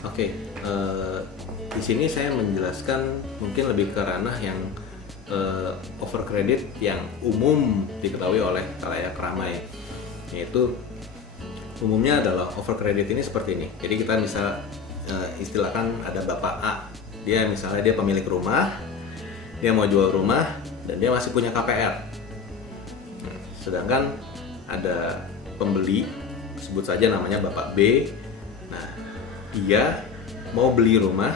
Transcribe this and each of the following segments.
Oke, di sini saya menjelaskan mungkin lebih ke ranah yang over credit yang umum diketahui oleh khalayak ramai, yaitu umumnya adalah over credit ini seperti ini. Jadi kita bisa istilahkan ada Bapak A, dia misalnya dia pemilik rumah, dia mau jual rumah dan dia masih punya KPR. Sedangkan ada pembeli, sebut saja namanya Bapak B. Nah, dia mau beli rumah,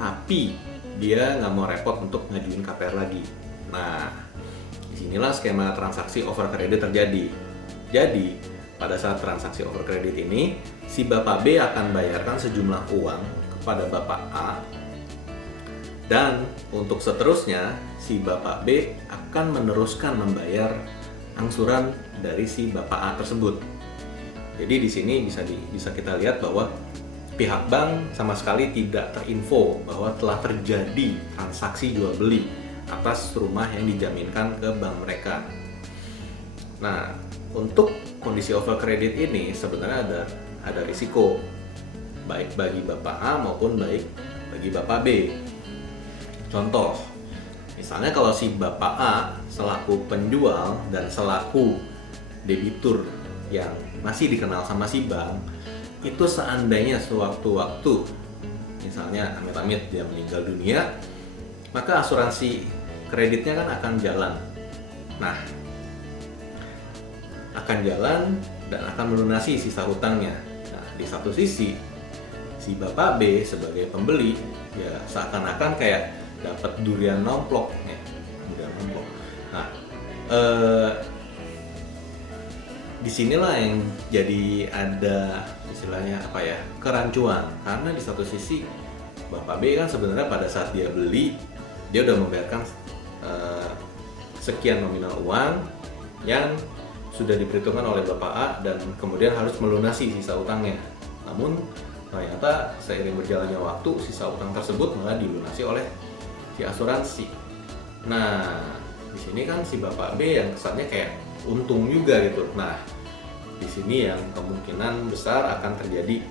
tapi dia nggak mau repot untuk ngajuin KPR lagi. Nah, disinilah skema transaksi over credit terjadi. Jadi, pada saat transaksi over credit ini, si Bapak B akan bayarkan sejumlah uang kepada Bapak A, dan untuk seterusnya, si Bapak B akan meneruskan membayar angsuran dari si Bapak A tersebut. Jadi di sini bisa kita lihat bahwa pihak bank sama sekali tidak terinfo bahwa telah terjadi transaksi jual beli atas rumah yang dijaminkan ke bank mereka. Nah, untuk kondisi over credit ini sebenarnya ada risiko baik bagi Bapak A maupun baik bagi Bapak B. Contoh, misalnya kalau si Bapak A selaku penjual dan selaku debitur yang masih dikenal sama si bank, itu seandainya sewaktu-waktu misalnya amit-amit dia meninggal dunia, maka asuransi kreditnya kan akan jalan. Nah, akan jalan dan akan melunasi sisa hutangnya. Nah, di satu sisi si Bapak B sebagai pembeli ya seakan-akan kayak dapat durian nomplok ya, durian nomplok. Nah, disinilah yang jadi ada istilahnya apa ya, kerancuan, karena di satu sisi Bapak B kan sebenarnya pada saat dia beli dia udah membayarkan sekian nominal uang yang sudah diperhitungkan oleh Bapak A dan kemudian harus melunasi sisa utangnya. Namun ternyata seiring berjalannya waktu sisa utang tersebut malah dilunasi oleh si asuransi. Nah, di sini kan si Bapak B yang kesannya kayak untung juga gitu. Nah, di sini yang kemungkinan besar akan terjadi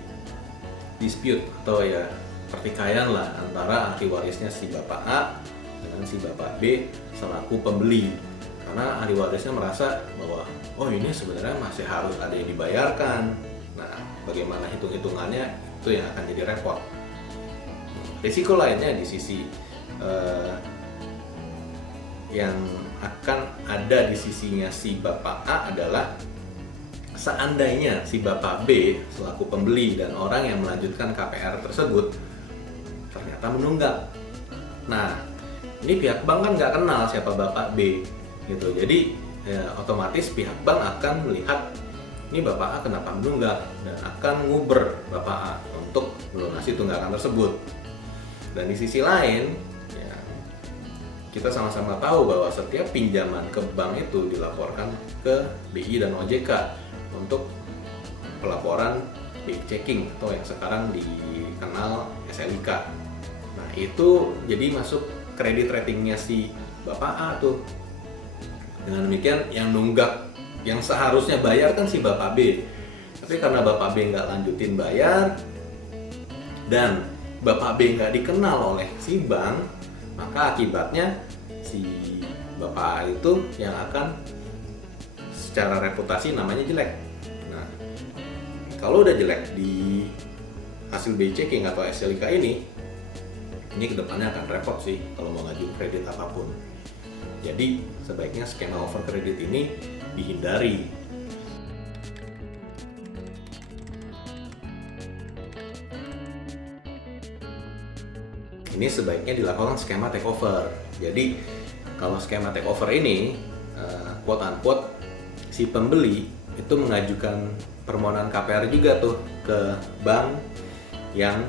dispute atau ya pertikaian lah antara ahli warisnya si Bapak A dengan si Bapak B selaku pembeli. Karena ahli warisnya merasa bahwa oh ini sebenarnya masih harus ada yang dibayarkan. Nah, bagaimana hitung-hitungannya itu yang akan jadi repot. Risiko lainnya di sisi yang akan ada di sisinya si Bapak A adalah seandainya si Bapak B selaku pembeli dan orang yang melanjutkan KPR tersebut ternyata menunggak. Nah, ini pihak bank kan nggak kenal siapa Bapak B gitu. Jadi ya, otomatis pihak bank akan melihat ini Bapak A kenapa menunggak dan akan nguber Bapak A untuk melunasi tunggakan tersebut. Dan di sisi lain, ya, kita sama-sama tahu bahwa setiap pinjaman ke bank itu dilaporkan ke BI dan OJK untuk pelaporan BI checking atau yang sekarang dikenal SLIK. Nah, itu jadi masuk kredit ratingnya si Bapak A tuh. Dengan demikian yang nunggak, yang seharusnya bayar kan si Bapak B. Tapi karena Bapak B nggak lanjutin bayar dan Bapak B nggak dikenal oleh si bank, maka akibatnya si Bapak A itu yang akan secara reputasi namanya jelek. Nah, kalau udah jelek di hasil BI checking atau SLK ini kedepannya akan repot sih kalau mau ngajuin kredit apapun. Jadi sebaiknya skema over kredit ini dihindari. Ini sebaiknya dilakukan skema takeover. Jadi kalau skema takeover ini quote unquote si pembeli itu mengajukan permohonan KPR juga tuh ke bank yang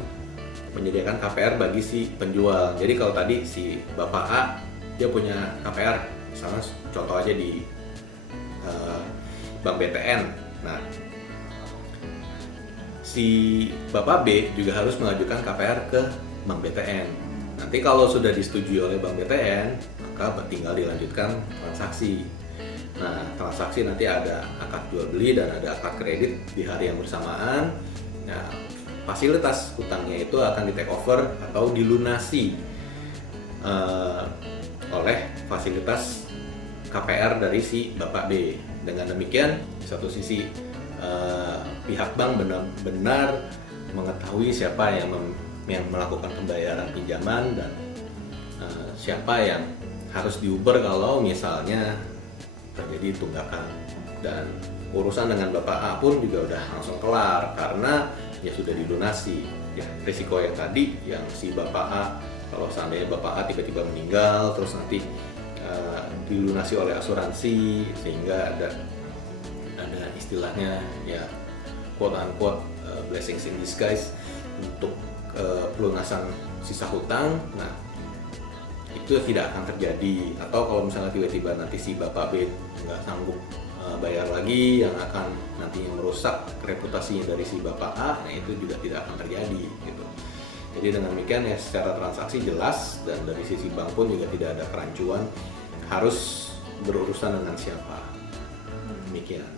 menyediakan KPR bagi si penjual. Jadi kalau tadi si Bapak A dia punya KPR, misalnya contoh aja di Bank BTN. Nah, si Bapak B juga harus mengajukan KPR ke Bank BTN. Nanti kalau sudah disetujui oleh Bank BTN, maka tinggal dilanjutkan transaksi. Nah, transaksi nanti ada akad jual beli dan ada akad kredit di hari yang bersamaan. Nah, fasilitas hutangnya itu akan di take over atau dilunasi oleh fasilitas KPR dari si Bapak B. Dengan demikian, di satu sisi pihak bank benar-benar mengetahui siapa yang melakukan pembayaran pinjaman dan siapa yang harus diuber kalau misalnya terjadi tunggakan. Dan urusan dengan Bapak A pun juga udah langsung kelar karena ya sudah dilunasi. Ya, risiko yang tadi yang si Bapak A, kalau seandainya Bapak A tiba-tiba meninggal terus nanti dilunasi oleh asuransi sehingga ada istilahnya ya quote unquote blessings in disguise untuk pelunasan sisa hutang. Nah, itu tidak akan terjadi. Atau kalau misalnya tiba-tiba nanti si Bapak B nggak sanggup bayar lagi, yang akan nantinya merusak reputasinya dari si Bapak A, nah itu juga tidak akan terjadi gitu. Jadi dengan demikian ya secara transaksi jelas, dan dari sisi bank pun juga tidak ada kerancuan harus berurusan dengan siapa. Demikian.